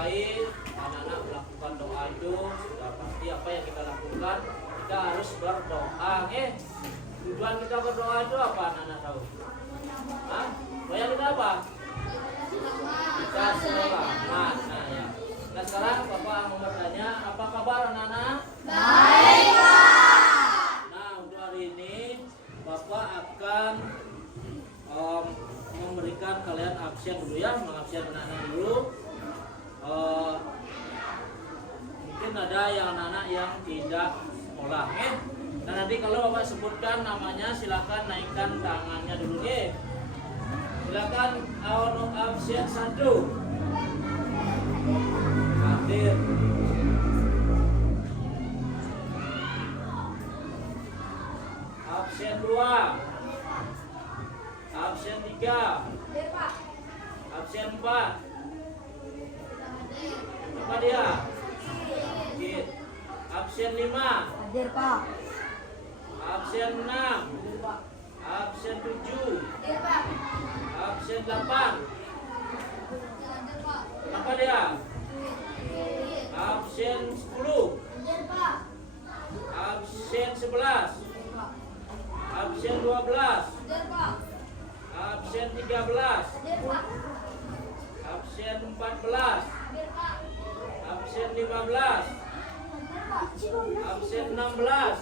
mulai anak-anak melakukan doa itu sudah pasti apa yang kita lakukan, kita harus berdoa. Tujuan kita berdoa itu apa anak-anak tahu? Hah? Doa kita apa? Kita selamat. Nah ya. Nah sekarang Bapak mau bertanya, apa kabar anak-anak? Baik, Pak. Nah untuk hari ini Bapak akan memberikan kalian absen dulu ya, mengabsen anak-anak dulu. Mungkin ada yang anak-anak yang tidak sekolah, Nah nanti kalau Bapak sebutkan namanya silakan naikkan tangannya dulu, Silakan absen 1. Hadir. Absen 2. Absen 3. Absen 4. Apa dia? Sedikit. Absen 5. Hadir, Pak. Absen 6. Absen 7. Absen 8. Apa dia? Absen 10. Absen 11. Absen 12. Absen 13. Absen 14. Absen 15. Absen 16.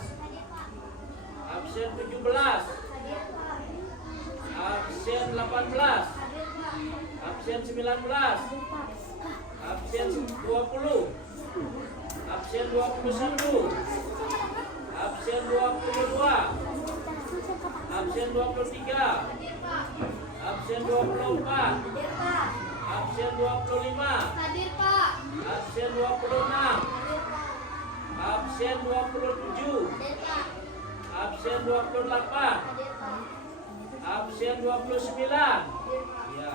Absen 17. Absen 18. Absen 19. Absen 20. Absen 21. Absen 22. Absen 23. Absen 24. Absen 25. Absen 26. Absen 27. Absen 28. Absen 29. Ya.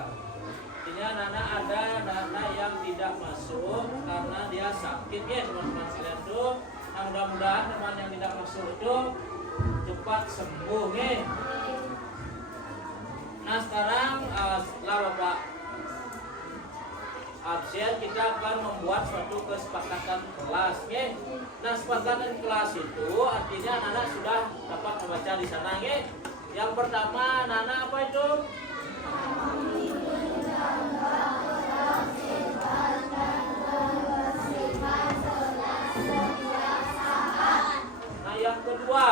Ini anak-anak ada anak-anak yang tidak masuk karena dia sakit ya teman-teman sekalian tuh. Nah, mudah-mudahan teman yang tidak masuk itu cepat sembuh Nah sekarang setelah Bapak absen kita akan membuat suatu kesepakatan kelas Nah kesepakatan kelas itu artinya anak-anak sudah dapat membaca di sana Yang pertama anak-anak apa itu? Nah yang kedua,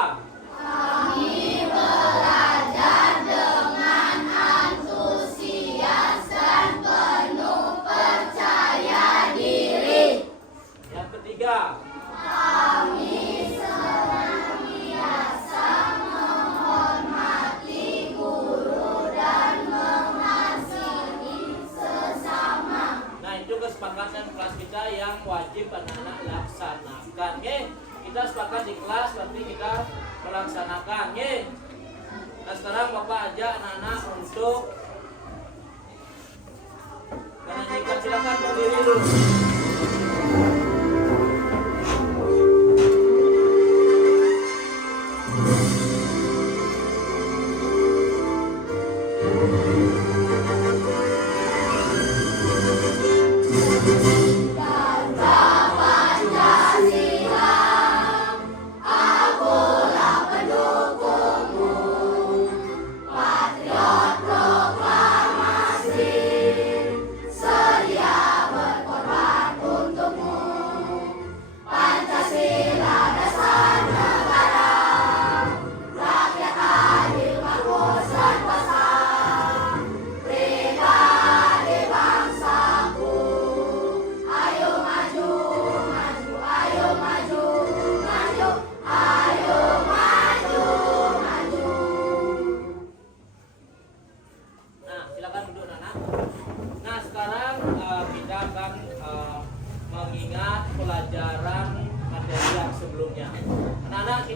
Kami belajar dengan antusias dan penuh percaya diri. yang ketiga, Kami senantiasa menghormati guru dan mengasihi sesama. nah itu kesepakatan kelas kita yang wajib anak-anak laksanakan Kita sepakat di kelas nanti kita melaksanakan Nah sekarang Bapak ajak anak-anak untuk menyanyikan, silakan berdiri dulu.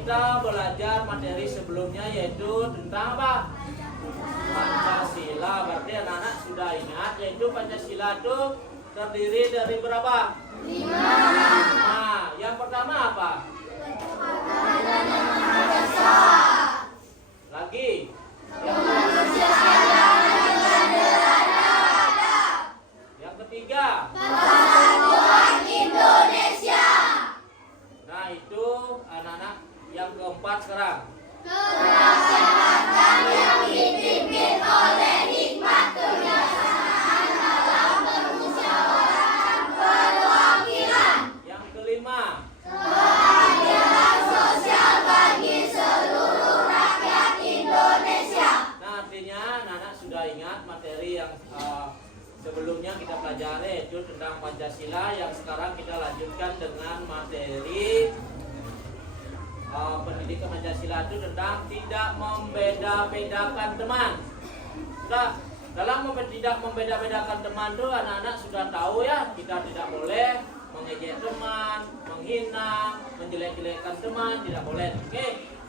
Kita belajar materi sebelumnya yaitu tentang apa? Pancasila. Berarti anak-anak sudah ingat yaitu Pancasila itu terdiri dari berapa? 5. Nah, yang pertama apa? Lagi? Yang ketiga? sudah ingat materi yang sebelumnya kita pelajari, itu tentang Pancasila. Yang sekarang kita lanjutkan dengan materi pendidikan Pancasila itu tentang tidak membeda-bedakan teman. Sudah, dalam tidak membeda-bedakan teman itu anak-anak sudah tahu ya, kita tidak boleh mengejek teman, menghina, menjelek-jelekkan teman, tidak boleh. Oke.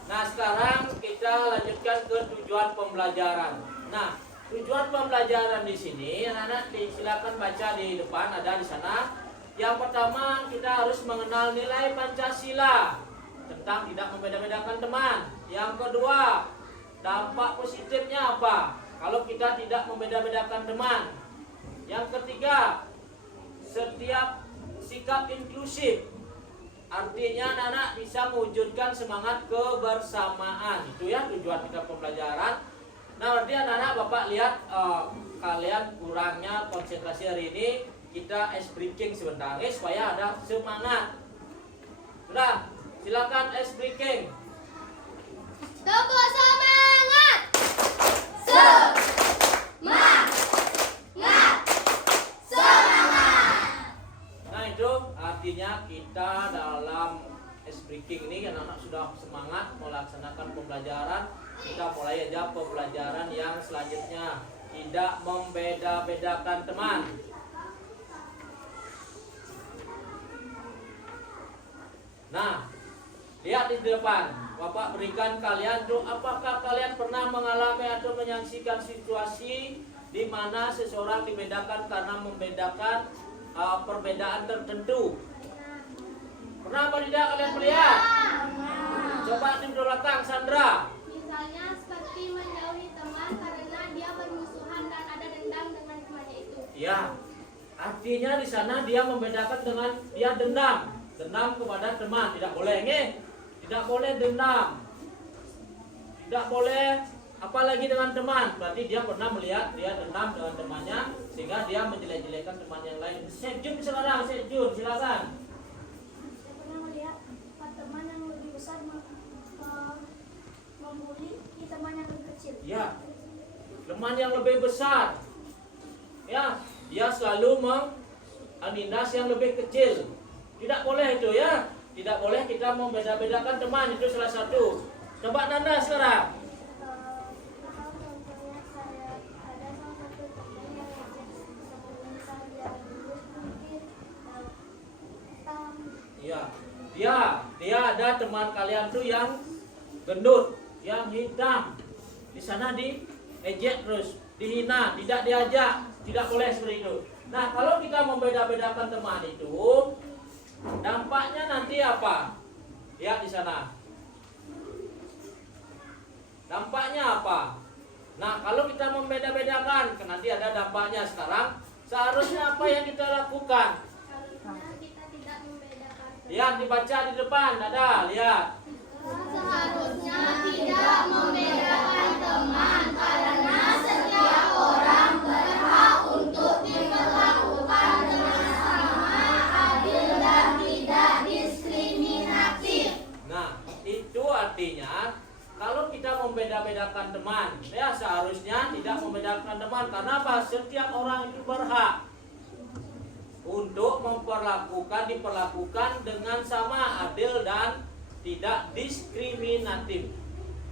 Nah, sekarang kita lanjutkan ke tujuan pembelajaran. Nah, tujuan pembelajaran di sini anak-anak silakan baca di depan, ada di sana. Yang pertama, kita harus mengenal nilai Pancasila tentang tidak membeda-bedakan teman. Yang kedua, dampak positifnya apa kalau kita tidak membeda-bedakan teman. Yang ketiga, setiap sikap inklusif, artinya anak-anak bisa mewujudkan semangat kebersamaan. Itu ya tujuan kita pembelajaran. Nah, berarti anak-anak Bapak lihat kalian kurangnya konsentrasi hari ini. Kita ice breaking sebentar supaya ada semangat. Sudah, silakan ice breaking. Tepuk semangat. Semangat. Nah, itu artinya kita dalam ice breaking ini anak-anak sudah semangat melaksanakan pembelajaran. Kita mulai aja pembelajaran yang selanjutnya, tidak membeda-bedakan teman. Nah, lihat di depan, Bapak berikan kalian tuh, apakah kalian pernah mengalami atau menyaksikan situasi di mana seseorang dibedakan karena membedakan perbedaan tertentu? Pernah apa tidak kalian melihat? Coba di belakang, Sandra. Misalnya seperti menjauhi teman karena dia bermusuhan dan ada dendam dengan temannya itu. Ya, artinya di sana dia membedakan dengan dia dendam kepada teman. Tidak boleh, tidak boleh dendam, tidak boleh apalagi dengan teman. Berarti dia pernah melihat dia dendam dengan temannya sehingga dia menjelek-jelekan teman yang lain. Sejun sekarang, Sejun silakan. Saya pernah melihat teman yang lebih besar membuli teman yang lebih kecil. Ya, teman yang lebih besar, ya, dia selalu menindas yang lebih kecil. Tidak boleh itu ya, tidak boleh kita membeda-bedakan teman, itu salah satu. Coba Nanda sekarang. Contohnya saya ada salah satu teman yang sebelum saya lulus mungkin Ya, dia ada teman kalian tuh yang gendut, yang hitam. Di sana diejek terus, dihina, tidak diajak, tidak boleh seperti itu. Nah, kalau kita membeda-bedakan teman itu, dampaknya nanti apa? Lihat di sana. Dampaknya apa? Nah, kalau kita membeda-bedakan, nanti ada dampaknya. Sekarang, seharusnya apa yang kita lakukan? harusnya kita tidak membedakan. Lihat, dibaca di depan, ada, lihat. Seharusnya tidak membedakan teman karena setiap orang berhak untuk diperlakukan dengan sama, adil dan tidak diskriminatif. Nah, itu artinya kalau kita membeda-bedakan teman, ya seharusnya tidak membedakan teman. Karena apa? Setiap orang itu berhak untuk diperlakukan dengan sama, adil dan tidak diskriminatif.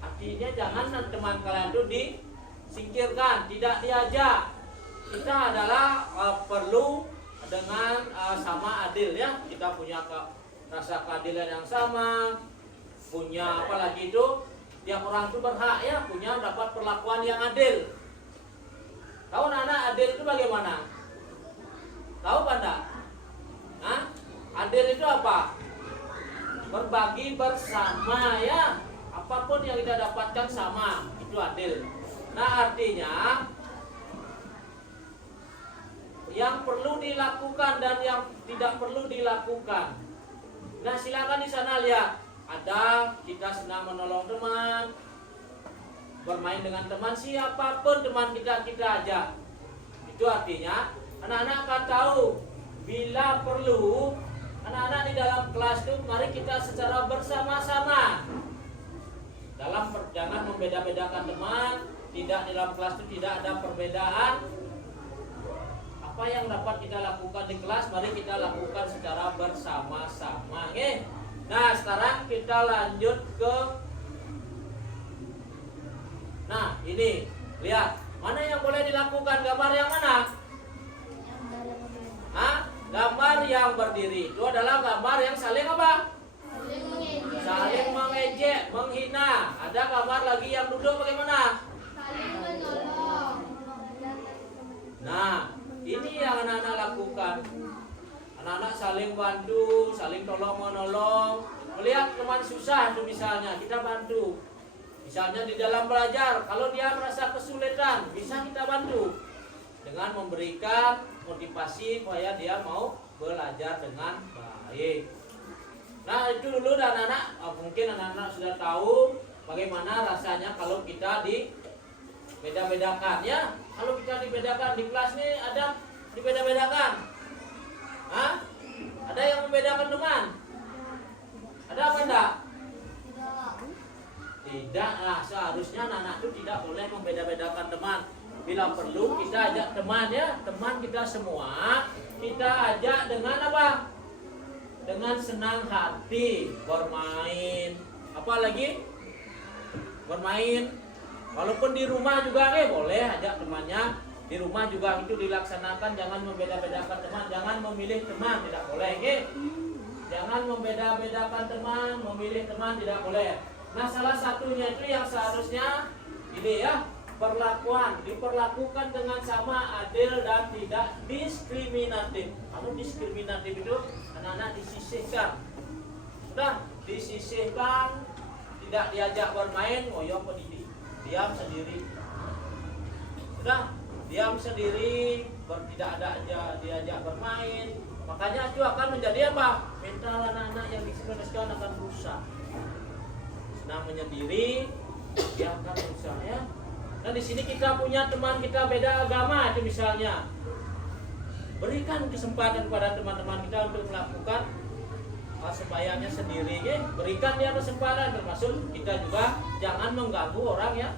Artinya jangan teman kalian itu disingkirkan, tidak diajak. Kita adalah perlu dengan sama adil ya. Kita punya rasa keadilan yang sama, punya apalagi itu tiap orang itu berhak ya punya dapat perlakuan yang adil. Tahu anak adil itu bagaimana? Tahu Anda? Hah? Adil itu apa? Berbagi bersama ya. Apapun yang kita dapatkan sama, itu adil. Nah, artinya yang perlu dilakukan dan yang tidak perlu dilakukan. Nah, silakan di sana lihat. Ada kita senang menolong teman, bermain dengan teman, siapapun teman kita ajak. Itu artinya anak-anak akan tahu bila perlu anak-anak di dalam kelas itu mari kita secara bersama-sama dalam jangan membeda-bedakan teman, tidak di dalam kelas itu tidak ada perbedaan. Apa yang dapat kita lakukan di kelas, mari kita lakukan secara bersama-sama. Oke. Nah, sekarang kita lanjut ke. Nah, ini lihat mana yang boleh dilakukan, gambar yang mana? Hah? Gambar yang berdiri itu adalah gambar yang saling apa? Saling mengejek, menghina. Ada gambar lagi yang duduk bagaimana? Saling menolong. Nah, ini yang anak-anak lakukan. Anak-anak saling bantu, saling tolong menolong. Melihat teman susah itu misalnya, kita bantu. Misalnya di dalam belajar, kalau dia merasa kesulitan, bisa kita bantu dengan memberikan motivasi supaya dia mau belajar dengan baik. Nah, itu dulu anak-anak, mungkin anak-anak sudah tahu bagaimana rasanya kalau kita dibeda-bedakan ya. Kalau kita dibedakan di kelas nih, ada dibeda-bedakan. Hah? Ada yang membedakan teman? Ada apa enggak? Tidak. Nah, seharusnya anak-anak itu tidak boleh membeda-bedakan teman. Bila perlu kita ajak teman ya, teman kita semua kita ajak dengan apa? Dengan senang hati bermain. Apa lagi? Bermain. Walaupun di rumah juga boleh ajak temannya. Di rumah juga itu dilaksanakan, jangan membeda-bedakan teman, jangan memilih teman, tidak boleh. Jangan membeda-bedakan teman, memilih teman tidak boleh. Nah, salah satunya itu yang seharusnya ini ya, perlakuan diperlakukan dengan sama, adil dan tidak diskriminatif. Kalau diskriminatif itu anak-anak disisihkan. Sudah disisihkan, tidak diajak bermain, ngoyong pendidik, diam sendiri. Sudah diam sendiri, tidak ada diajak bermain. Makanya itu akan menjadi apa? Mental anak-anak yang diskriminasikan akan rusak. Senang menyendiri, dia akan rusak ya. Dan di sini kita punya teman kita beda agama itu misalnya. Berikan kesempatan kepada teman-teman kita untuk melakukan sembahyangnya sendiri. Berikan dia kesempatan, termasuk kita juga jangan mengganggu orang yang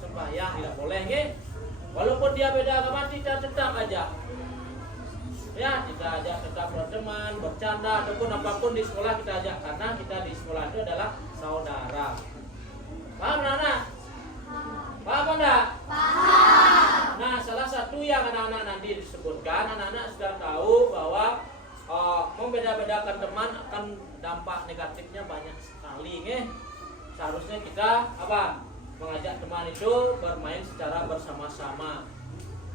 sembahyang, tidak boleh. Walaupun dia beda agama, kita tetap aja. Ya, kita ajak tetap berteman, bercanda, ataupun apapun di sekolah kita ajak, karena kita di sekolah itu adalah saudara. Paham anak-anak? Paham enggak? Paham. Nah, salah satu yang anak-anak nanti disebutkan, anak-anak sudah tahu bahwa membeda-bedakan teman akan dampak negatifnya banyak sekali. Seharusnya kita apa? Mengajak teman itu bermain secara bersama-sama.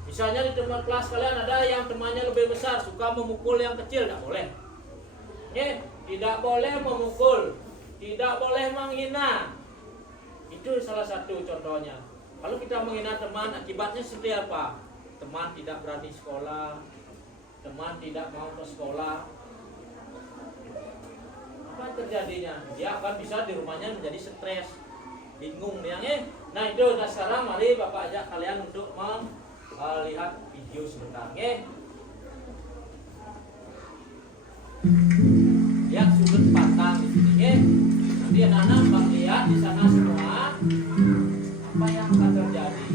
Misalnya di tempat kelas kalian ada yang temannya lebih besar, suka memukul yang kecil, tidak boleh. Tidak boleh memukul, tidak boleh menghina. Itu salah satu contohnya. Kalau kita menghina teman, akibatnya seperti apa? Teman tidak berani sekolah, teman tidak mau ke sekolah. Apa terjadinya? Dia akan bisa di rumahnya menjadi stres, bingung dia. Nah itu, nah sekarang mari Bapak ajak kalian untuk lihat video sebentar. Lihat sudut pandang di sini. Nanti anak-anak lihat di sana semua apa yang akan terjadi.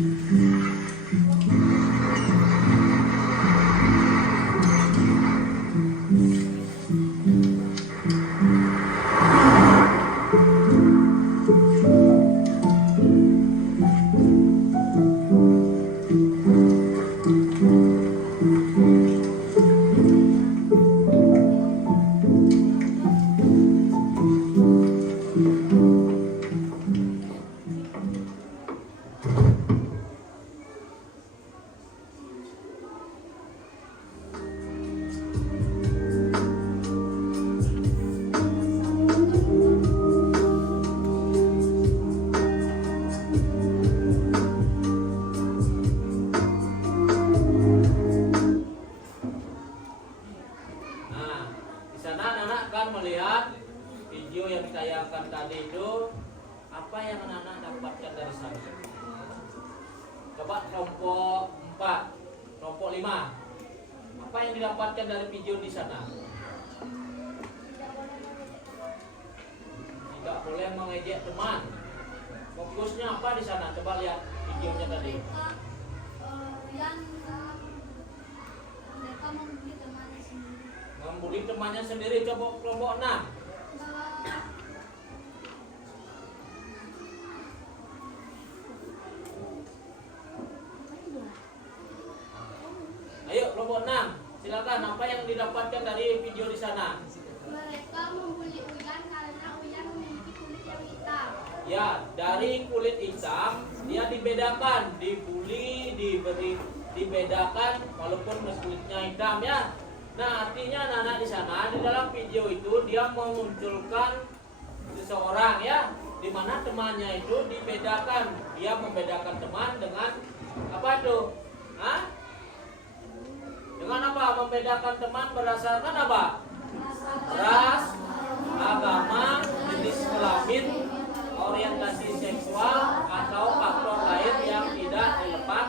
Melihat video yang ditayangkan tadi itu, apa yang anak-anak dapatkan dari sana? Coba kelompok 4, kelompok 5. Apa yang didapatkan dari video di sana? Tidak boleh mengejek teman. Fokusnya apa di sana? Coba lihat videonya tadi. Mereka membuli temannya sendiri. Membuli temannya sendiri. Coba kelompok 6. Ayo kelompok 6. Silakan, apa yang didapatkan dari video di sana? Mereka membuli Uyan karena Uyan memiliki kulit yang hitam. Ya, dari kulit hitam dia dibedakan, dibully, dibedakan walaupun kulitnya hitam ya. Nah, artinya anak-anak di sana di dalam video itu dia memunculkan seseorang ya, di mana temannya itu dibedakan. Dia membedakan teman dengan apa tuh? Hah? Dengan apa? Membedakan teman berdasarkan apa? Ras, agama, jenis kelamin, orientasi seksual atau faktor lain yang tidak relevan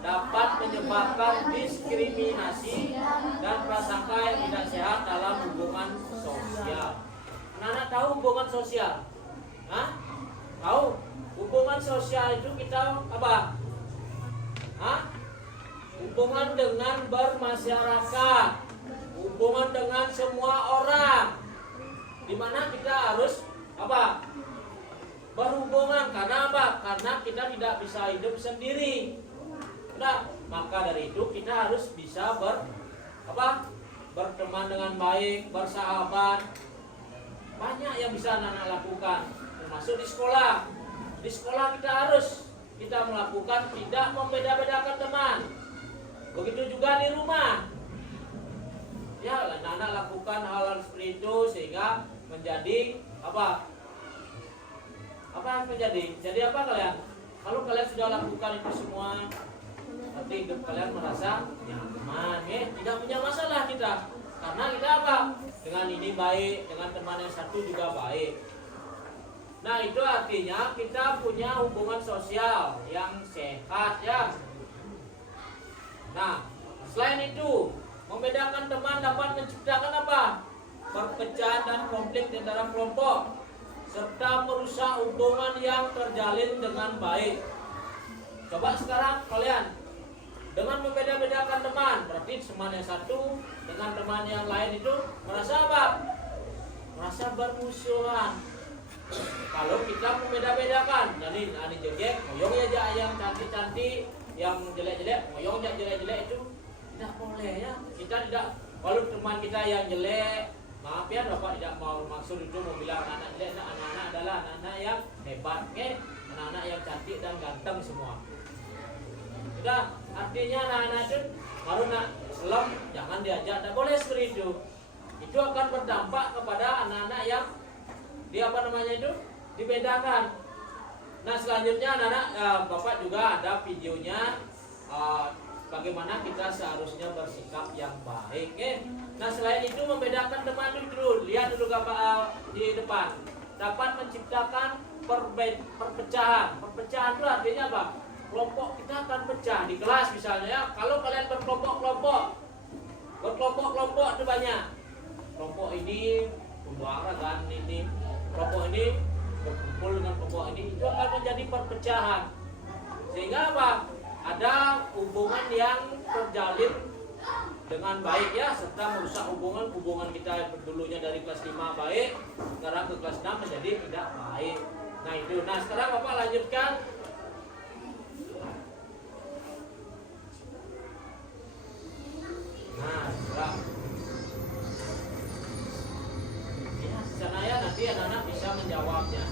dapat menyebabkan diskriminasi dan prasangka yang tidak sehat dalam hubungan sosial. Anak-anak tahu hubungan sosial? Hah? Tahu? Hubungan sosial itu kita apa? Hah? Hubungan dengan bermasyarakat, hubungan dengan semua orang, di mana kita harus apa? Berhubungan. Karena apa? Karena kita tidak bisa hidup sendiri. Nah, maka dari itu kita harus bisa berteman dengan baik, bersahabat. Banyak yang bisa anak-anak lakukan, termasuk di sekolah. Di sekolah kita melakukan tidak membeda-bedakan teman. Begitu juga di rumah. Ya, anak-anak lakukan hal-hal seperti itu sehingga menjadi apa? Apa yang menjadi? Jadi apa kalian? Kalau kalian sudah lakukan itu semua, nanti hidup kalian merasa nyaman, ya? Tidak punya masalah kita. Karena kita apa? Dengan ini baik, dengan teman yang satu juga baik. Nah, itu artinya kita punya hubungan sosial yang sehat ya. Nah, selain itu, membedakan teman dapat menciptakan apa? Perpecahan dan konflik di dalam kelompok, serta merusak hubungan yang terjalin dengan baik. Coba sekarang kalian, dengan membeda-bedakan teman, berarti teman yang satu dengan teman yang lain itu merasa apa? Merasa bermusuhan. Kalau kita membeda-bedakan, jadi ani jelek, moyong aja yang cantik-cantik, yang jelek-jelek, moyong yang jelek-jelek itu tidak boleh ya. Kita tidak, kalau teman kita yang jelek, maaf ya Bapak tidak mau maksud itu mau bilang anak-anak jelek. Anak-anak adalah anak-anak yang hebat, anak-anak yang cantik dan ganteng semua. Sudah, artinya anak-anak itu baru nak Islam jangan diajak, tidak boleh seperti itu. Itu akan berdampak kepada anak-anak yang dibedakan. Nah, selanjutnya anak-anak Bapak juga ada videonya bagaimana kita seharusnya bersikap yang baik. Nah, selain itu membedakan teman dulu, lihat dulu Bapak di depan, dapat menciptakan perpecahan. Perpecahan itu artinya apa? Kelompok kita akan pecah di kelas misalnya ya. Kalau kalian berkelompok-kelompok itu banyak. Kelompok ini pembuaran ini, kelompok ini berkumpul dengan kelompok ini, itu akan menjadi perpecahan. Sehingga apa? Ada hubungan yang terjalin dengan baik ya, serta merusak hubungan kita dulunya dari kelas 5 baik, sekarang ke kelas 6 menjadi tidak baik. Nah itu. Nah sekarang Bapak lanjutkan. Nah, sekarang ya, sana ya nanti anak-anak bisa menjawabnya.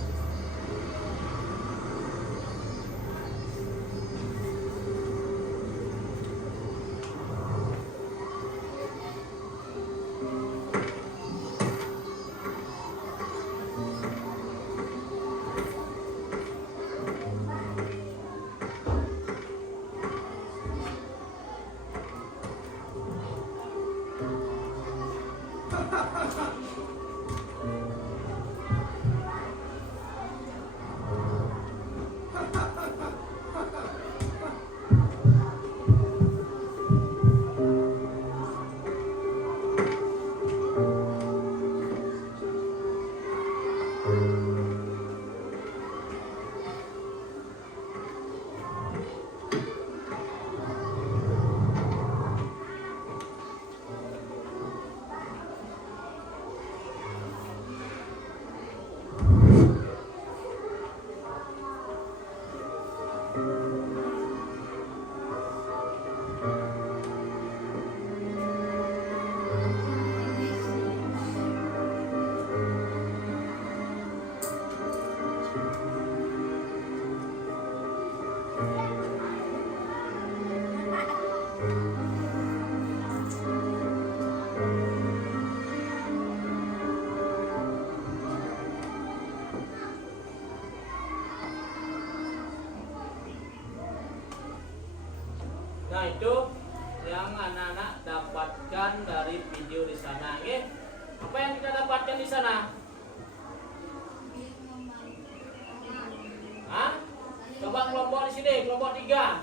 itu yang anak-anak dapatkan dari video di sana. Apa yang kita dapatkan di sana? Hah? Coba kelompok di sini, kelompok 3.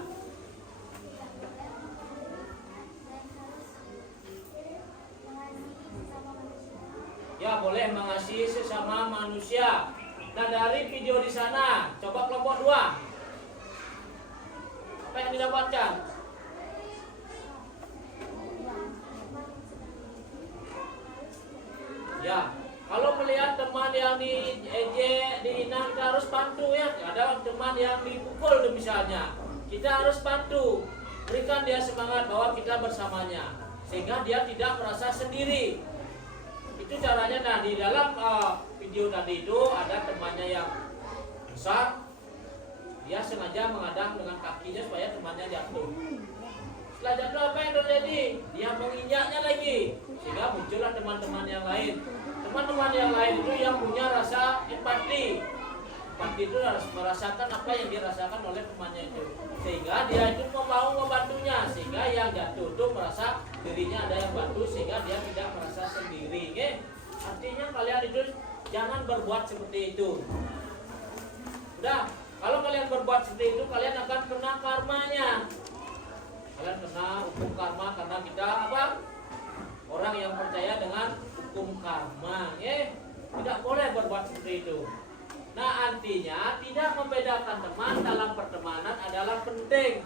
Ya, boleh mengasihi sesama manusia. Nah, dari video di sana, coba kelompok 2. Apa yang didapatkan? Ya, kalau melihat teman yang diejek, dihina, kita harus bantu ya. Ada teman yang dipukul misalnya, kita harus bantu, berikan dia semangat bahwa kita bersamanya, sehingga dia tidak merasa sendiri. Itu caranya. Nah, di dalam video tadi itu ada temannya yang besar, dia sengaja mengadang dengan kakinya supaya temannya jatuh. Setelah jatuh apa yang terjadi? Dia menginjaknya lagi, sehingga muncullah teman-teman yang lain. Teman-teman yang lain itu yang punya rasa empati. Empati itu harus merasakan apa yang dirasakan oleh temannya itu, sehingga dia itu mau membantunya, sehingga yang jatuh itu merasa dirinya ada yang bantu, sehingga dia tidak merasa sendiri. Artinya kalian itu jangan berbuat seperti itu. Udah, kalau kalian berbuat seperti itu, kalian akan kena karmanya. Kalian kena hukum karma karena kita apa? Orang yang percaya dengan hukum karma. Tidak boleh berbuat seperti itu. Nah, artinya tidak membedakan teman dalam pertemanan adalah penting,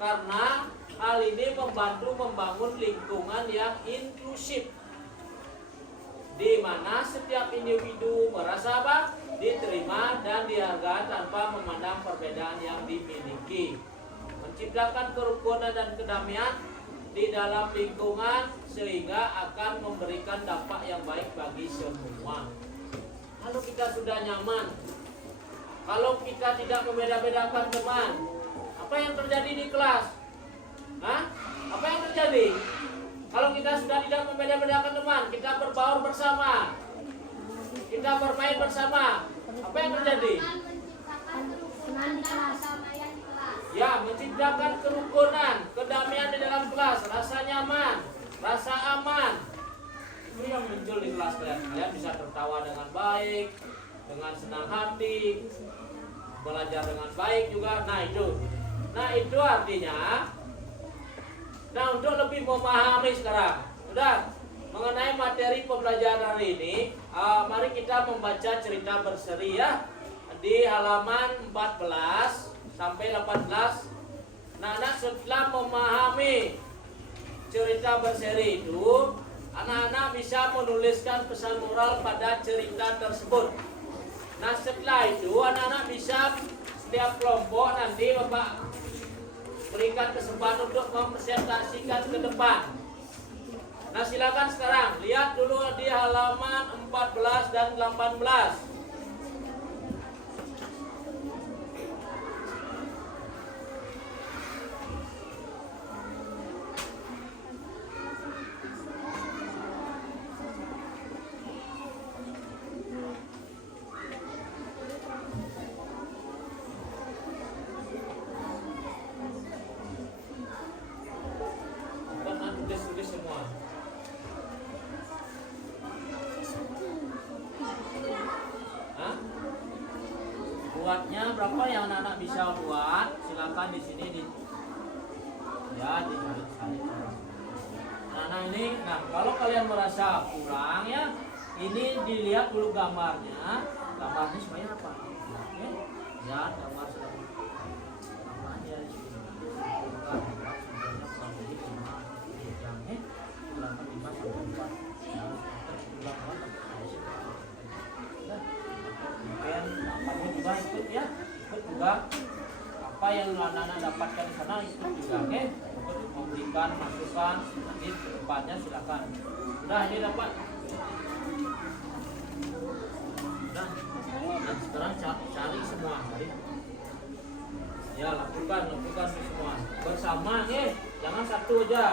karena hal ini membantu membangun lingkungan yang inklusif, di mana setiap individu merasa apa? Diterima dan dihargai tanpa memandang perbedaan yang dimiliki, menciptakan kerukunan dan kedamaian di dalam lingkungan, sehingga akan memberikan dampak yang baik bagi semua. Kalau kita sudah nyaman, kalau kita tidak membeda-bedakan teman, apa yang terjadi di kelas? Apa yang terjadi? Kalau kita sudah tidak membeda-bedakan teman, kita berbaur bersama, kita bermain bersama, apa yang terjadi? Ya, menciptakan kerukunan, kedamaian di dalam kelas, rasa nyaman, rasa aman. Itu yang muncul di kelas kalian. Kalian bisa tertawa dengan baik, dengan senang hati, belajar dengan baik juga. Nah itu artinya. Nah, untuk lebih memahami sekarang, udah mengenai materi pembelajaran hari ini, mari kita membaca cerita berseri ya, di halaman 14 sampai 18. Nah, setelah memahami cerita berseri itu, anak-anak bisa menuliskan pesan moral pada cerita tersebut. Nah, setelah itu anak-anak bisa setiap kelompok nanti Bapak berikan kesempatan untuk mempresentasikan ke depan. Nah, silakan sekarang lihat dulu di halaman 14 dan 18. Tulis semua. Buatnya berapa yang anak-anak bisa buat? Silakan di sini dicari. Nah ini, kalau kalian merasa kurang ya, ini dilihat dulu gambarnya. Gambarnya sebenarnya apa? Ya, gambar gambarnya di sini. Ikut juga apa yang anak-anak dapatkan di sana, ikut juga untuk memberikan masukan di depannya. Silakan. Udah, ini dapat. Udah. Nah, sekarang cari semua. Ya, lakukan semua bersama jangan satu aja.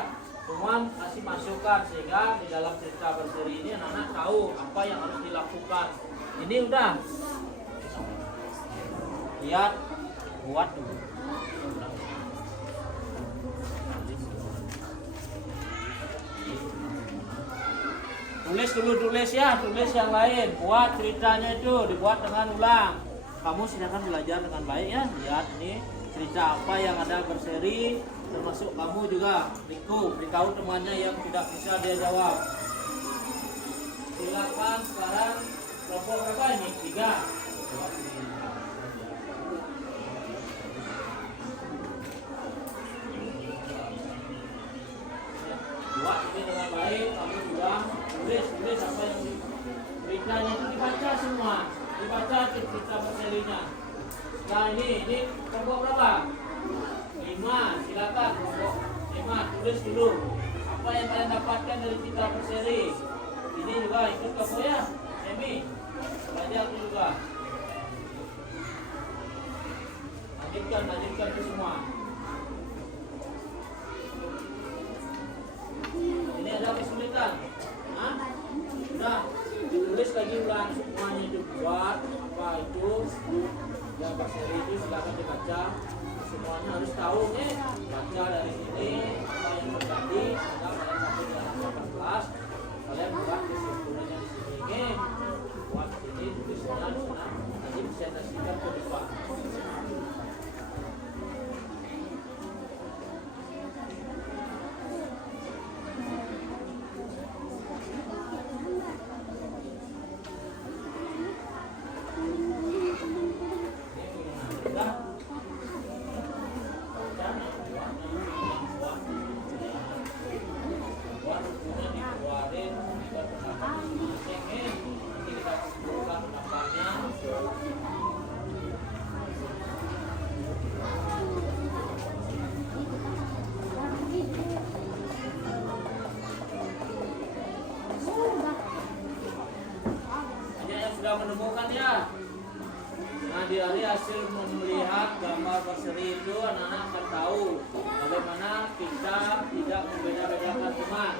Semua kasih masukan sehingga di dalam cerita berseri ini anak-anak tahu apa yang harus dilakukan. Ini udah. Lihat, buat dulu. tulis dulu, tulis ya, tulis yang lain. Buat ceritanya itu, dibuat dengan ulang. Kamu silakan belajar dengan baik ya. Lihat ini cerita apa yang ada berseri, termasuk kamu juga. Beritahu temannya yang tidak bisa dia jawab. Silakan sekarang kelompok berapa ini? 3. Buat ini dengan baik, kamu juga tulis apa yang beritanya itu dibaca semua, dibaca cerita berserinya. Nah ini kelompok berapa? 5. Silakan kelompok 5 tulis dulu apa yang kalian dapatkan dari cerita berseri. Ini juga ikut kamu ya, Emi. Belajar juga. Lanjutkan itu semua. Ini ada kesulitan. Hah? Sudah. Ditulis lagi ulang semuanya itu, buat apa itu yang berseri itu silakan dibaca. Semuanya harus tahu nih. Baca dari sini apa yang terjadi. Kalian sampai dalam kelas. Kalian buat kesimpulannya di sini. Nih. Buat ini tulisnya di sana. Nanti bisa nasikan ke depan. Sudah menemukan ya. Nah dari hasil melihat gambar berseri itu anak-anak akan tahu bagaimana kita tidak membeda-bedakan teman.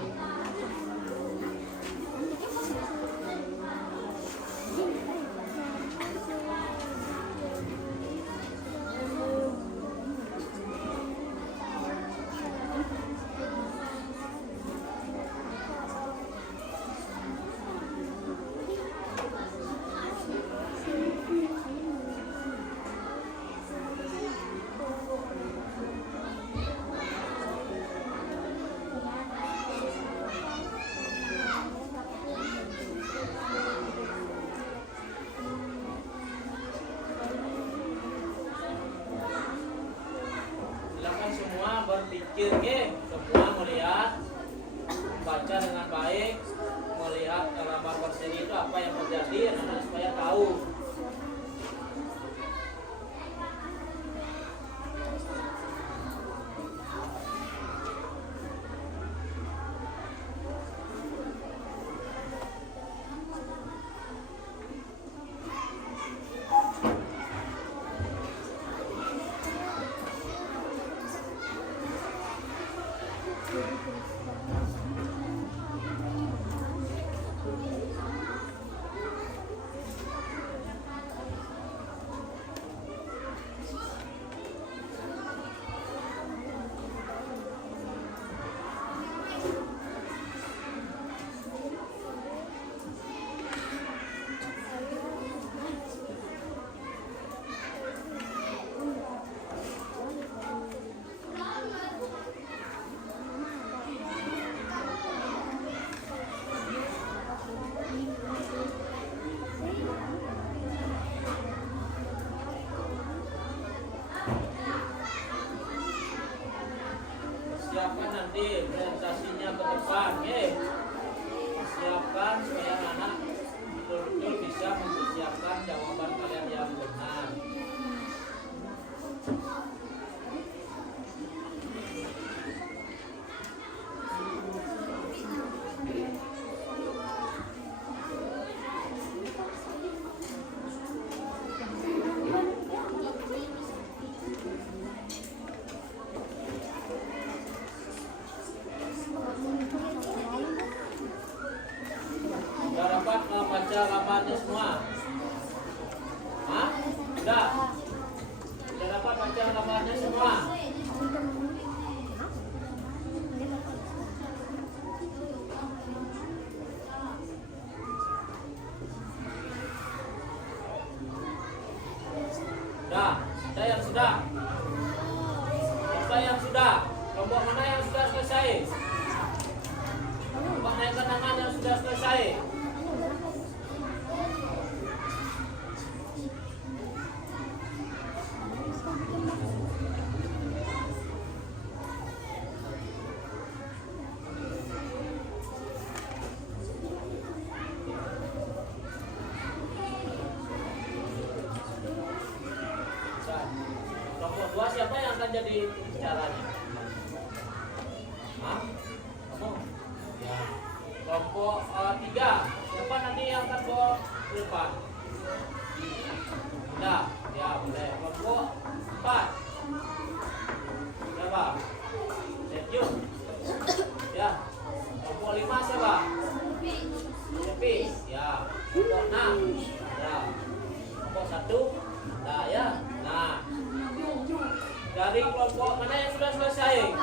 Berpikir, semua melihat, membaca dengan baik, melihat gambar berseri itu apa yang terjadi, anak-anak supaya tahu. Siapkan nanti presentasinya ke depan, siapkan supaya anak betul-betul bisa mempersiapkan jawaban kalian yang benar. Sudah dapat baca gambarnya semua? Hah? Sudah? sudah? Kelompok mana yang sudah selesai? Kelompok naikkan tangan yang sudah selesai. Kelompok 2 siapa yang akan jadi bicaranya? Hah? Kamu? Ya. Kelompok 3 siapa nanti yang akan bawa ke depan? Udah, ya boleh. Kelompok 4 siapa? Sejuk. Ya. Kelompok 5 siapa? Cepi. Ya. Kelompok 6 ya. Kelompok 1 nah ya. Nah, dari kelompok mana yang sudah selesai?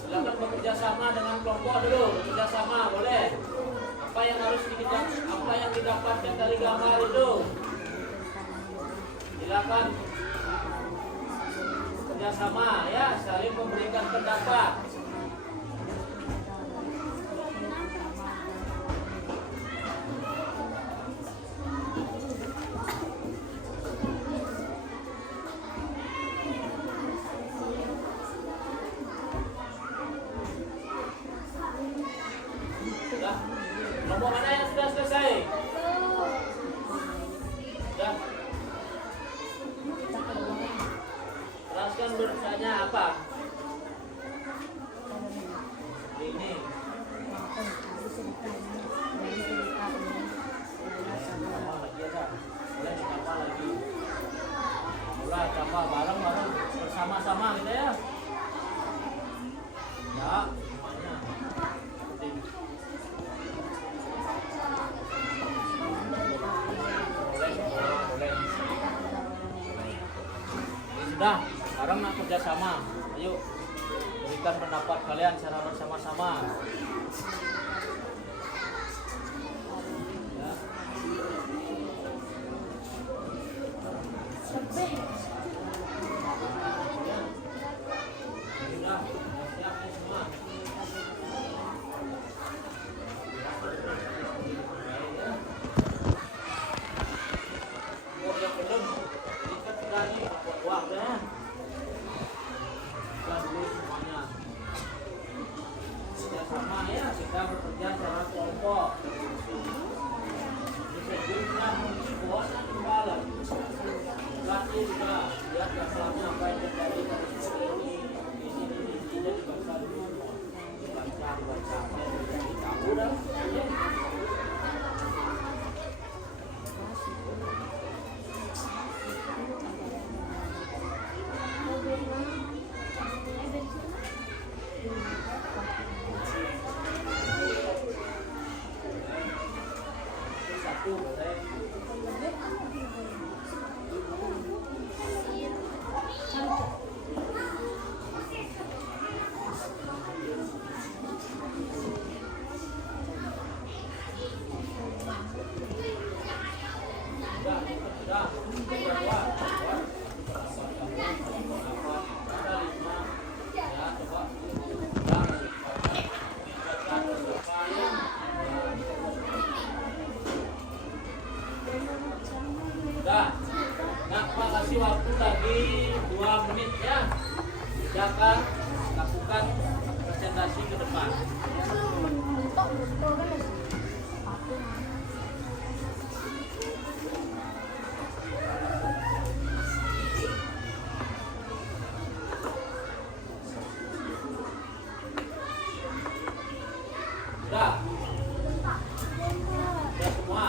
Silakan bekerja sama dengan kelompok dulu, bekerja sama boleh. Apa yang didapatkan dari gambar itu? Silakan bekerja sama ya, saling memberikan pendapat. Sudah. Kelompok mana yang sudah selesai? Sudah. Teruskan berusaha apa? Ini. Boleh ditambah lagi. Mulai tambah bareng-bareng bersama-sama gitu ya. Ya, semuanya. Boleh. Sudah, sekarang nak kerjasama. Ayo, berikan pendapat kalian secara bersama-sama. Ya. Sudah, siap nih semua. Oh, yang belum ikat sudah nih, buat ya. Kita dulu semuanya. Kerja sama ya, kita bekerja secara kelompok. Bisa juga mungkin buatan kembali. Latih juga, lihat masalahnya apa yang terjadi dari ini tidak dibaca dulu. Dibaca, jadi tahu dah. Satu boleh. Kasih waktu lagi 2 menit ya. Silakan lakukan presentasi ke depan. Sudah? Sudah semua?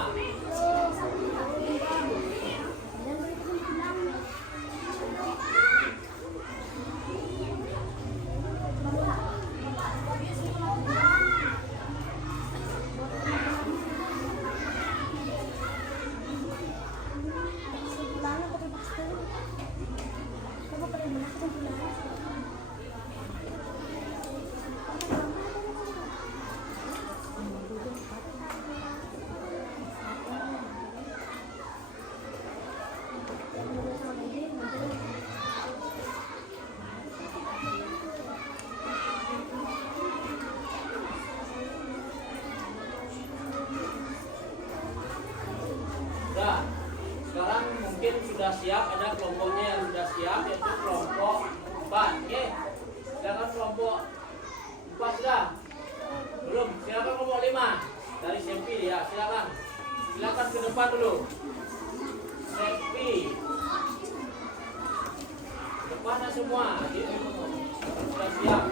Sudah. Sekarang mungkin sudah siap, ada kelompoknya yang sudah siap, yaitu kelompok 4. Oke. Silakan kelompok 4 sudah. Belum. Silakan kelompok 5 dari Sempi ya. Silakan. Silakan ke depan dulu. Sempi. Depannya semua. Sudah siap.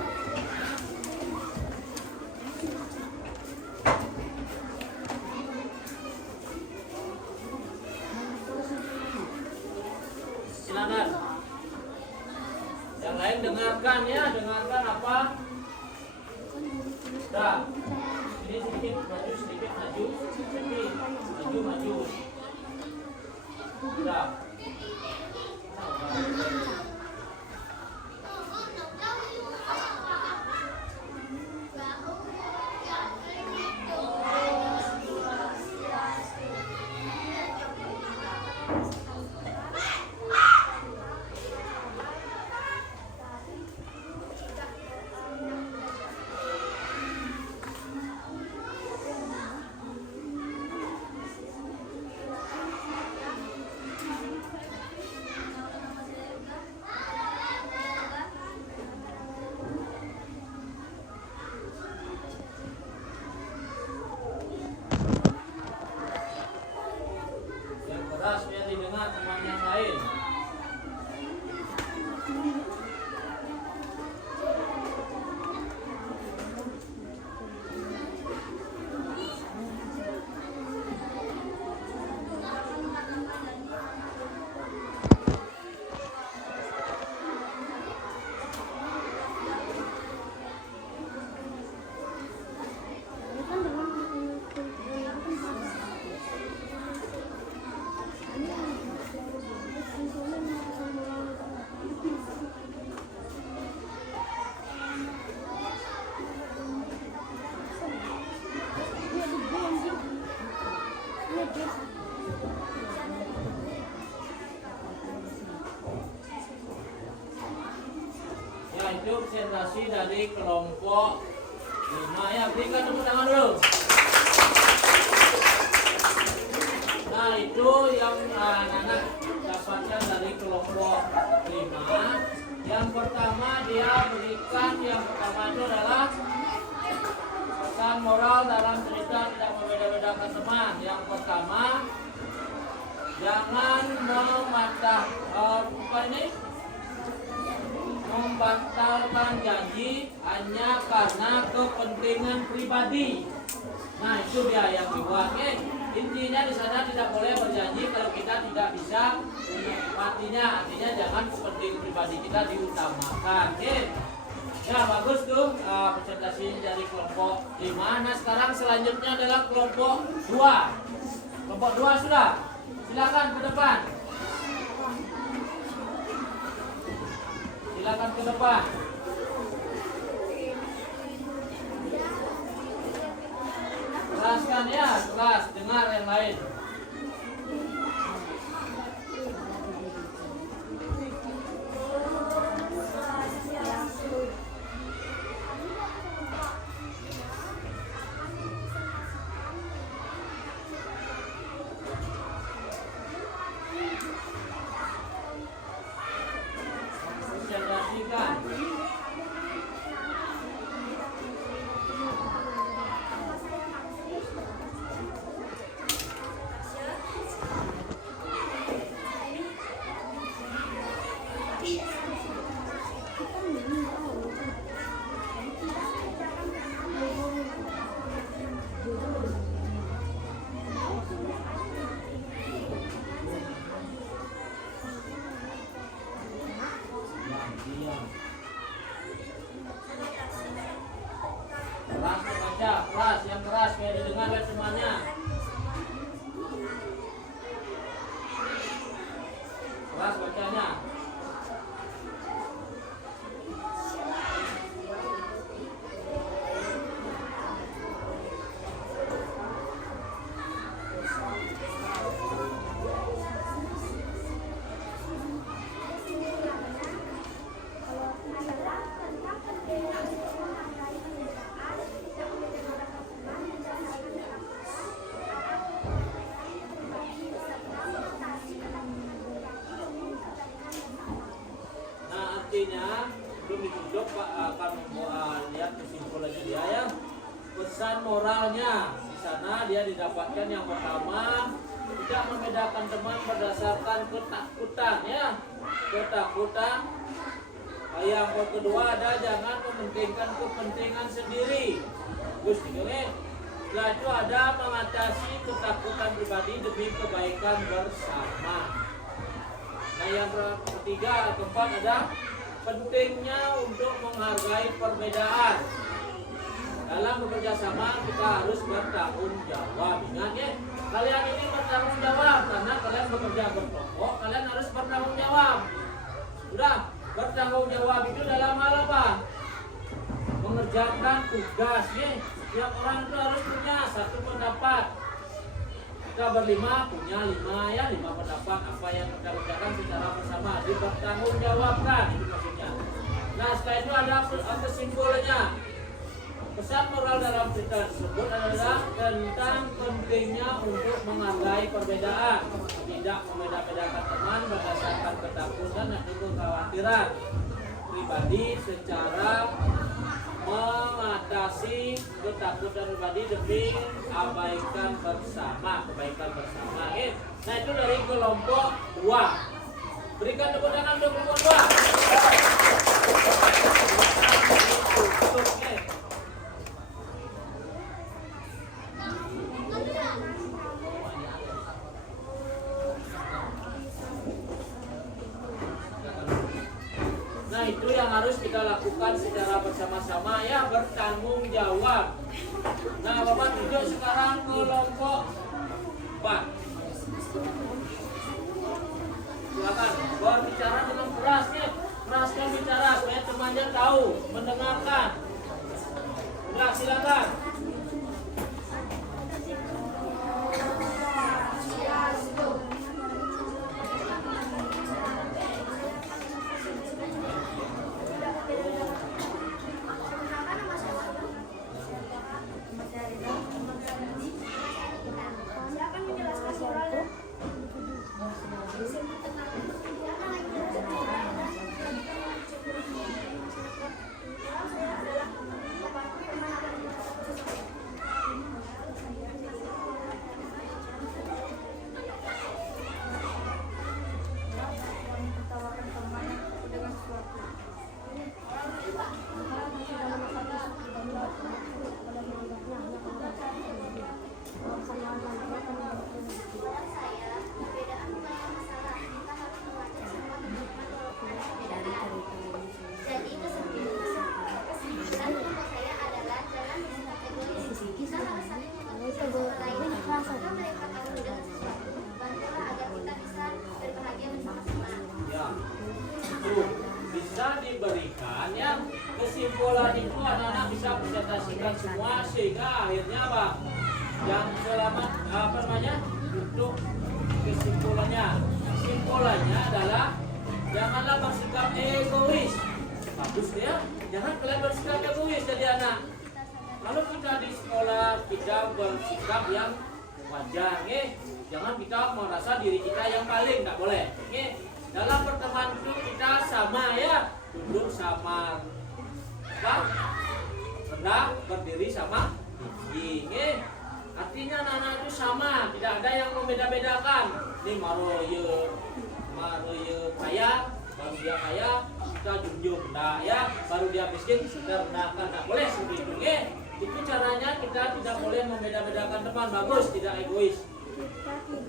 Silakan. Yang lain dengarkan ya, dengarkan apa? Dah. Ini sedikit maju, sedikit maju. Sempi. Maju, maju. Dah. Keras biar didengar teman yang lain. Ya, itu presentasi dari kelompok 5 ya. Berikan tepuk tangan dulu. Nah, itu yang anak-anak dapatkan dari kelompok 5. Yang pertama dia berikan, yang pertama itu adalah pesan moral dalam cerita tidak membeda-bedakan teman. Yang pertama, jangan membatalkan janji hanya karena kepentingan pribadi. Nah, itu dia yang dibuat. Intinya di sana tidak boleh berjanji kalau kita tidak bisa menepatinya. Artinya jangan kepentingan pribadi kita diutamakan. Ya, bagus tuh presentasi dari kelompok 5. Nah, sekarang selanjutnya adalah kelompok 2. Kelompok 2 sudah. Silakan ke depan. Silakan ke depan. Jelaskan ya, jelas, dengar yang lain. artinya belum ditunjuk Pak akan lihat kesimpulannya dia ya. Pesan moralnya di sana dia didapatkan yang pertama, tidak membedakan teman berdasarkan ketakutan ya, ketakutan. Yang kedua ada jangan mementingkan kepentingan sendiri. Terus setelah itu ada mengatasi ketakutan pribadi demi kebaikan bersama. Nah yang ketiga, keempat ada pentingnya untuk menghargai perbedaan. Dalam bekerja sama kita harus bertanggung jawab. Ingat ya, kalian ini bertanggung jawab karena kalian bekerja berkelompok, kalian harus bertanggung jawab. Sudah, bertanggung jawab itu dalam hal apa? Mengerjakan tugas ya. Setiap orang itu harus punya satu pendapat. Kita berlima punya 5 ya, 5 pendapat apa yang kita kerjakan secara bersama dipertanggung jawabkan itu maksudnya. Nah setelah itu ada kesimpulannya. Pesan moral dalam cerita tersebut adalah tentang pentingnya untuk menghargai perbedaan, tidak membeda-bedakan teman berdasarkan ketakutan atau kekhawatiran pribadi secara mengatasi ketakutan pribadi demi kebaikan bersama. Nah itu dari kelompok 2. Berikan tepuk tangan untuk kelompok 2. Nah itu yang harus kita lakukan secara bersama-sama ya, bertanggung jawab. Nah Bapak tunjuk sekarang kelompok 4. Silakan berbicara dengan keras ya, keraskan bicara supaya temannya tahu, mendengarkan. Nah silakan. Bisa diberikan ya, kesimpulan itu anak-anak bisa presentasikan semua sehingga akhirnya apa yang selamat untuk kesimpulannya adalah janganlah bersikap egois. Bagus ya, jangan kalian bersikap egois jadi anak. Kalau kita di sekolah kita bersikap yang wajar jangan kita merasa diri kita yang paling, tak boleh dalam pertemuan itu kita sama ya, duduk sama rendah, berdiri sama tinggi artinya anak-anak itu sama, tidak ada yang membeda-bedakan. Ini maroye kaya, baru dia kaya kita junjung rendah ya, baru dia miskin kita rendahkan, tak boleh seperti itu itu caranya. Kita tidak boleh membeda-bedakan teman, bagus, tidak egois.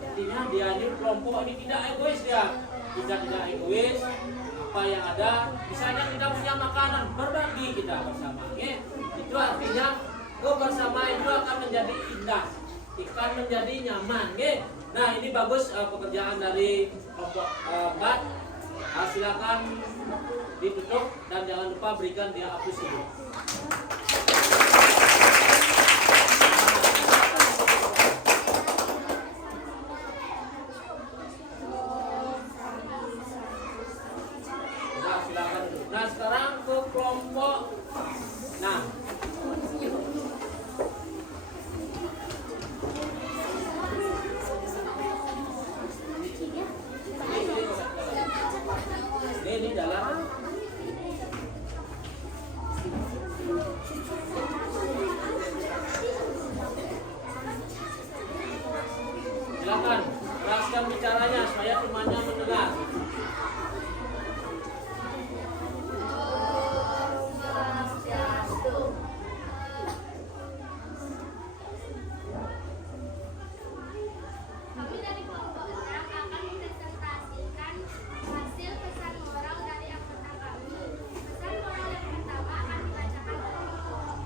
Artinya dia ini kelompok ini tidak egois dia. Kita tidak egois, apa yang ada, misalnya kita punya makanan, berbagi kita bersama itu artinya kebersamaan itu akan menjadi indah, akan menjadi nyaman Nah ini bagus pekerjaan dari kelompok 4. Silakan ditutup dan jangan lupa berikan dia hapus dulu. Nah sekarang ke kelompok 6. Ini dalam silakan keraskan bicaranya supaya temannya mendengar. Kami dari kelompok 6 akan mempresentasikan hasil pesan moral dari anggota kami. Pesan moral yang pertama akan dibacakan oleh kelompok.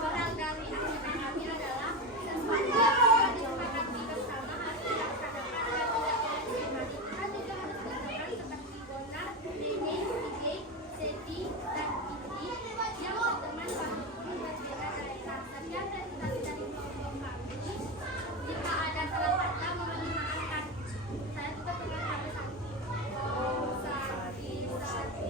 Moral dari anggota kami adalah sesuatu yang sudah disepakati bersama harus dilaksanakan dan tidak boleh diingkari. Kita juga harus berperan seperti Bona, Dede, Ide, Seti, dan Indi yang berteman walaupun berbeda daerah. Sekian presentasi dari kelompok kami. Jika ada salah kata mohon dimaafkan. Saya juga pernah ada sakti. Sakti.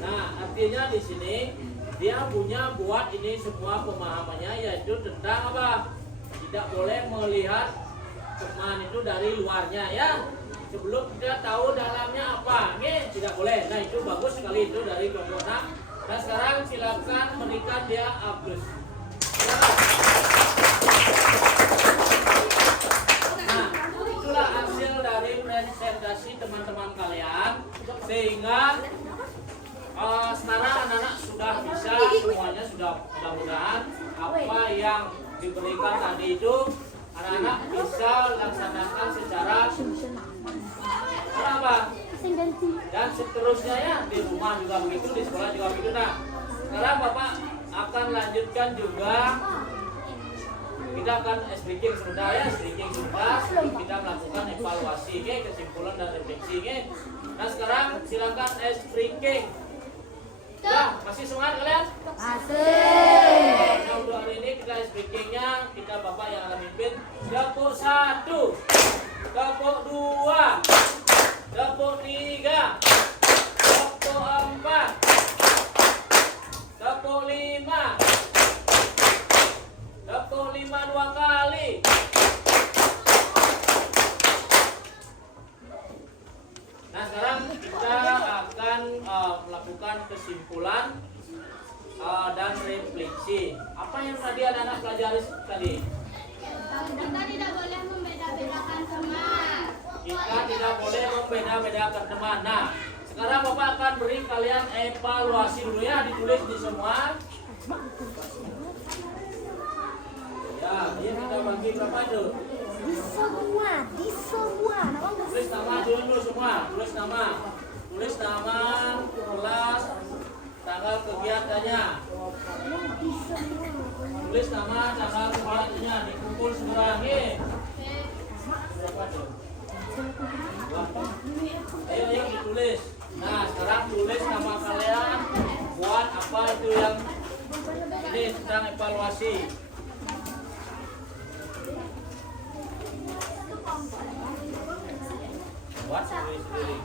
Nah, artinya di sini dia punya buat ini semua pemahamannya yaitu tentang apa? Tidak boleh melihat teman itu dari luarnya ya. Sebelum kita tahu dalamnya apa, ini tidak boleh. Nah, itu bagus sekali itu dari kelompok 6. Nah, sekarang silakan berikan dia aplaus. Nah, itulah hasil dari presentasi teman-teman kalian sehingga sekarang anak-anak sudah bisa semuanya sudah mudah-mudahan apa yang diberikan tadi itu anak-anak bisa laksanakan secara apa dan seterusnya ya di rumah juga begitu, di sekolah juga begitu. Nah, sekarang Bapak akan lanjutkan juga, kita akan speaking sebentar ya, speaking sebentar, kita melakukan evaluasi, kesimpulan dan refleksi. Nah, sekarang silakan speaking. Ya, masih semangat kalian? Masih. Nah, untuk hari ini kita speakingnya, kita Bapak yang akan mimpin. Dapur 1, dapur 2, dapur 3, dapur 4, dapur 5, dapur 5 2 kali. Nah, sekarang kita akan melakukan kesimpulan dan refleksi. Apa yang tadi anak-anak pelajari tadi? Kita tidak boleh membeda-bedakan teman. Kita tidak boleh membeda-bedakan teman. Nah, sekarang Bapak akan beri kalian evaluasi dulu ya, ditulis di semua. Ya, ini kita bagi berapa itu? Di semua. Tulis nama dulu semua, tulis nama, kelas, tanggal kegiatannya. Tulis nama, tanggal kegiatannya, dikumpul segera nih. Berapa tuh? Ayo ditulis. Nah, sekarang tulis nama kalian buat apa itu yang ini sedang evaluasi. Buat sendiri.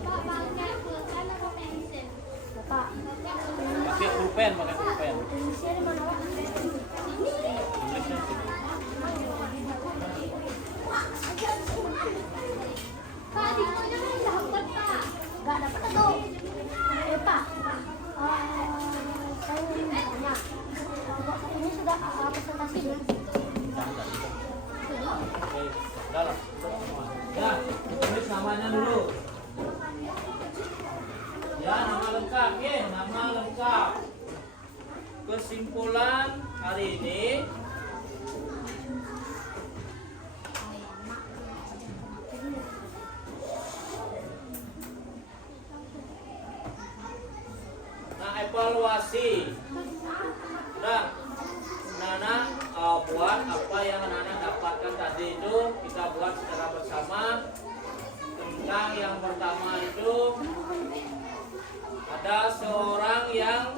Bapak pakai pulpen atau pensil? Bapak, Pakai pulpen. tulisnya di mana, Pak? Tulisnya sini. Pak, di pulpen kan dapat, Pak. Nggak dapat atau? Pak, saya ingin bertanya. Bapak ini sudah presentasi belum? Oke, udah lah. Ya, tulis namanya dulu. Ya, nama lengkap, nama lengkap. Kesimpulan hari ini, evaluasi. Nah, anak-anak buat apa yang anak-anak dapatkan tadi itu kita buat secara bersama. Tentang yang pertama itu ada seorang yang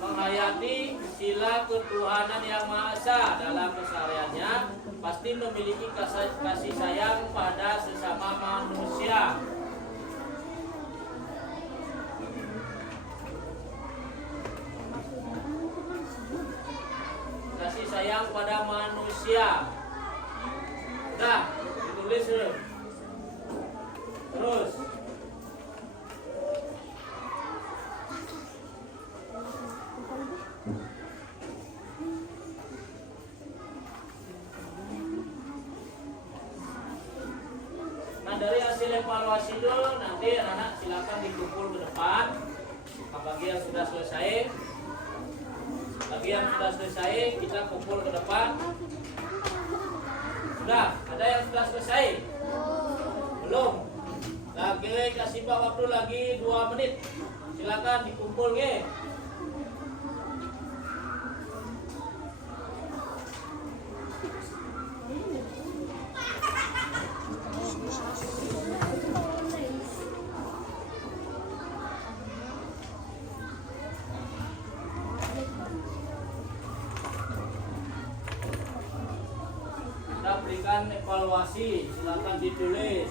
menghayati sila ketuhanan yang Maha Esa dalam kesehariannya pasti memiliki kasih sayang pada sesama manusia. Kasih sayang pada manusia. Udah, ditulis dulu. Terus dari hasil evaluasi itu nanti anak-anak silakan dikumpul ke depan. Bagi yang sudah selesai, kita kumpul ke depan. Sudah, ada yang sudah selesai? Belum? Lagi kasih Pak waktu lagi 2 menit. Silakan dikumpul ge. Berikan evaluasi, silakan ditulis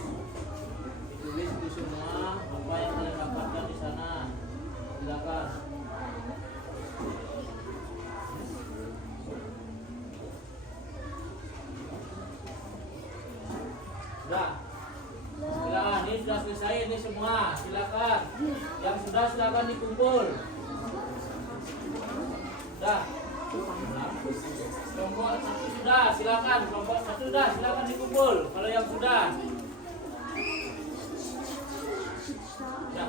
itu semua apa yang kalian dapatkan di sana, silakan. Sudah, silakan, ini sudah selesai ini semua, silakan. Yang sudah silakan dikumpul. Sudah. Kelompok 1 sudah, silakan. Kelompok 1 sudah, silakan dikumpul. Kalau yang sudah. Ya.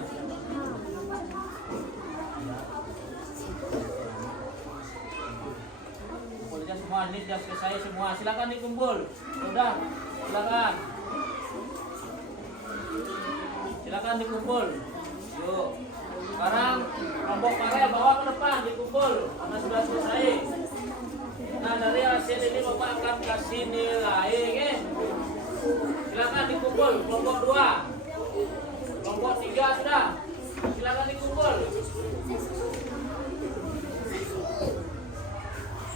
Kumpulnya semua, ini sudah selesai semua. Silakan dikumpul. Sudah, silakan. Silakan dikumpul. Yuk. Sekarang kelompok Farel bawa ke depan dikumpul karena sudah selesai. Nah, dari hasil ini Bapak akan kasih nilai, oke? Silakan dikumpul. Kelompok 2, kelompok 3 sudah. Silakan dikumpul.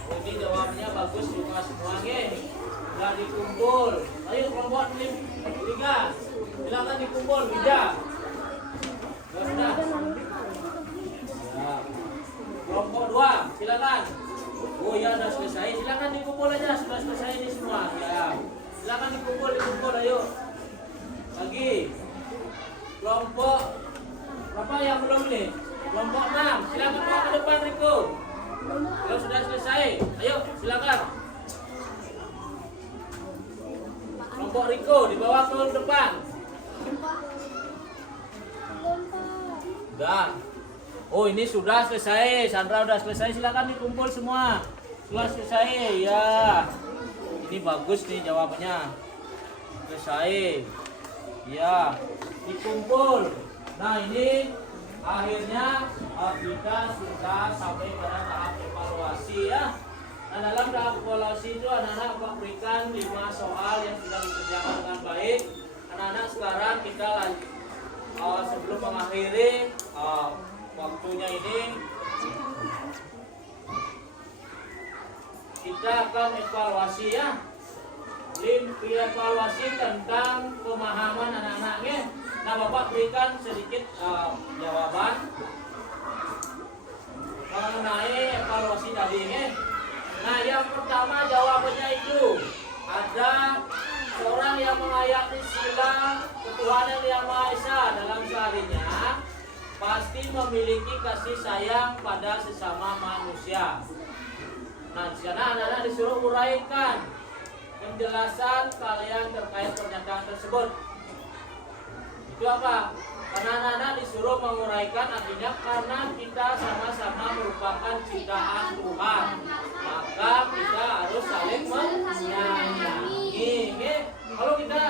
Ini jawabnya bagus juga semua, oke? Sudah dikumpul. Ayo kelompok 3, silakan dikumpul. Sudah. Sudah. Ya. Kelompok 2, silakan. Oh ya, sudah selesai. Silakan dikumpul aja, sudah selesai ini semua. Ya. Silakan dikumpul, ayo. Lagi. Kelompok berapa yang belum nih? Kelompok 6. Silakan bawa ke depan Riko. Kalau sudah selesai, ayo silakan. Kelompok Riko dibawa ke depan. Sudah. Oh, ini sudah selesai. Sandra sudah selesai. Silakan dikumpul semua. Sudah selesai. Ya. Ini bagus nih jawabannya. Selesai. Ya. Dikumpul. Nah, ini akhirnya kita sudah sampai pada tahap evaluasi ya. Nah, dalam tahap evaluasi itu anak-anak berikan 5 soal yang sudah dikerjakan dengan baik. Anak-anak sekarang kita lanjut. Sebelum mengakhiri waktunya ini, kita akan evaluasi ya. Evaluasi tentang pemahaman anak-anaknya. Nah, Bapak berikan sedikit jawaban mengenai evaluasi tadi ini. Nah, yang pertama jawabannya itu ada seorang yang menghayati sila ketuhanan yang Maha Esa dalam seharinya pasti memiliki kasih sayang pada sesama manusia. Nah, di sana anak-anak disuruh uraikan penjelasan kalian terkait pernyataan tersebut. Itu apa? Karena anak-anak disuruh menguraikan, artinya karena kita sama-sama merupakan ciptaan Tuhan, maka kita harus saling menyayangi. Kalau kita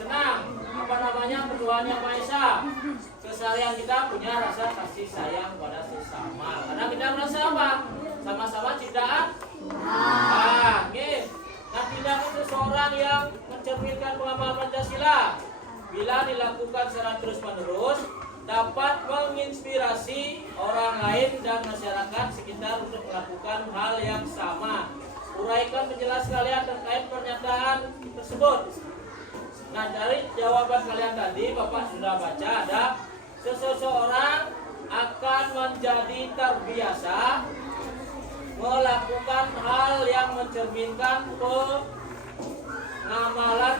senang apa namanya Tuhan Yang Maha Esa. Keseharian kita punya rasa kasih sayang pada sesama. Karena kita merasa apa? Sama-sama ciptaan. Nah, tindakan seseorang yang mencerminkan pemahaman Pancasila bila dilakukan secara terus-menerus dapat menginspirasi orang lain dan masyarakat sekitar untuk melakukan hal yang sama. Uraikan penjelasan kalian terkait pernyataan tersebut. Nah, dari jawaban kalian tadi Bapak sudah baca ada seseorang akan menjadi terbiasa melakukan hal yang mencerminkan pengamalan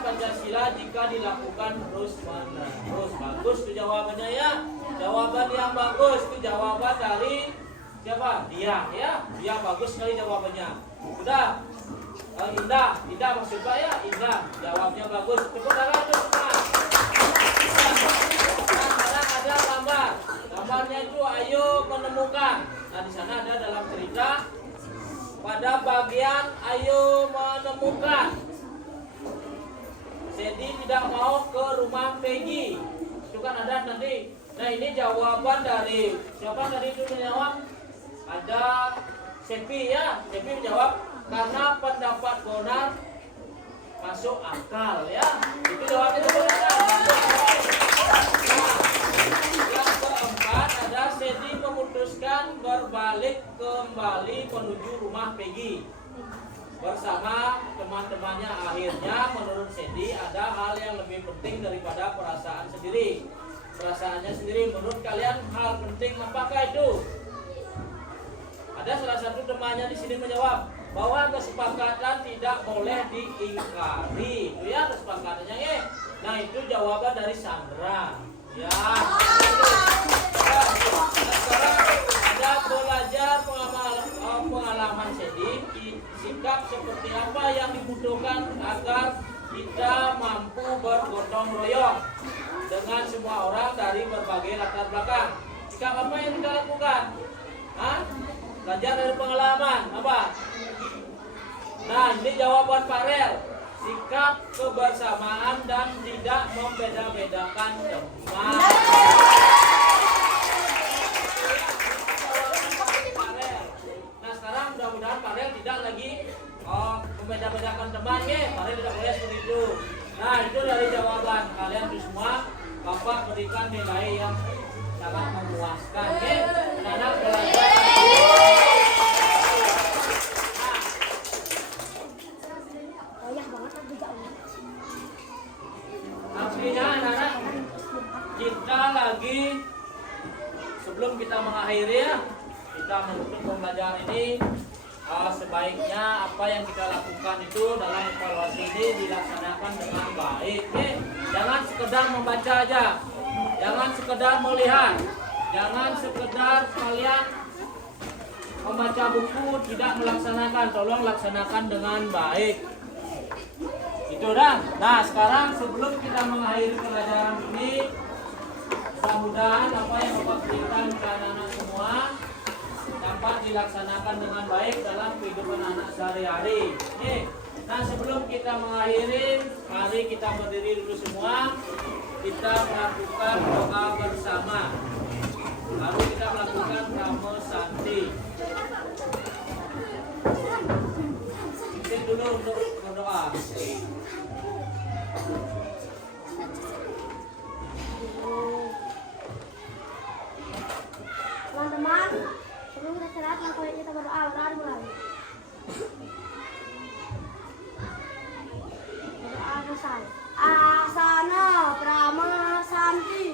Pancasila jika dilakukan terus-menerus. Bagus tuh jawabannya ya. Jawaban yang bagus itu jawaban dari siapa? Dia ya. Dia bagus sekali jawabannya. Sudah. Indah maksud saya Indah. Jawabnya bagus. Tepuk tangan untuk semua. Nah, sekarang ada gambar. Gambarnya itu ayo menemukan. Nah, di sana ada dalam cerita pada bagian ayo menemukan. Sedi tidak mau ke rumah Peggy. Itu kan ada nanti. Nah, ini jawaban dari siapa tadi itu menjawab? Ada Sepi ya. Sepi menjawab karena pendapat Bonar masuk akal ya. Itu jawabnya sebenarnya. Nah, yang keempat ada Sedi memutuskan berbalik kembali menuju rumah Peggy bersama teman-temannya. Akhirnya menurut Sedi ada hal yang lebih penting daripada perasaan sendiri. Perasaannya sendiri. Menurut kalian hal penting apakah itu? Ada salah satu temannya di sini menjawab bahwa kesepakatan tidak boleh diingkari. Itu ya kesepakatannya ya. Nah, itu jawaban dari Sandra. Ya. Nah, sekarang ada belajar pengalaman Sedi, sikap seperti apa yang dibutuhkan agar kita mampu bergotong royong dengan semua orang dari berbagai latar belakang. Sikap apa yang kita lakukan? Hah? Belajar dari pengalaman apa? Nah, ini jawaban Pak Rel. Sikap kebersamaan dan tidak membeda-bedakan teman. Nah, sekarang mudah-mudahan Pak Rel tidak lagi membeda-bedakan teman ya. Pak Rel tidak boleh seperti itu. Nah, itu dari jawaban kalian semua. Bapak berikan nilai yang sangat memuaskan ya. Anak belajar. Artinya anak-anak kita lagi sebelum kita mengakhiri ya, kita menutup pembelajaran ini sebaiknya apa yang kita lakukan itu dalam evaluasi ini dilaksanakan dengan baik. Jangan sekedar membaca aja, jangan sekedar melihat, jangan sekedar kalian membaca buku tidak melaksanakan. Tolong laksanakan dengan baik. Itu dah. Nah, sekarang sebelum kita mengakhiri pelajaran ini, mudah-mudahan apa yang Bapak berikan ke anak-anak semua dapat dilaksanakan dengan baik dalam kehidupan anak sehari-hari. Nah, sebelum kita mengakhiri, mari kita berdiri dulu semua. Kita melakukan doa bersama. Lalu kita melakukan Namo Santi. Kita dulu untuk berdoa. Teman-teman, sebelum kita istirahat, langsung kita berdoa. Berdoa mulai. Berdoa selesai. Asana Brahma Santi.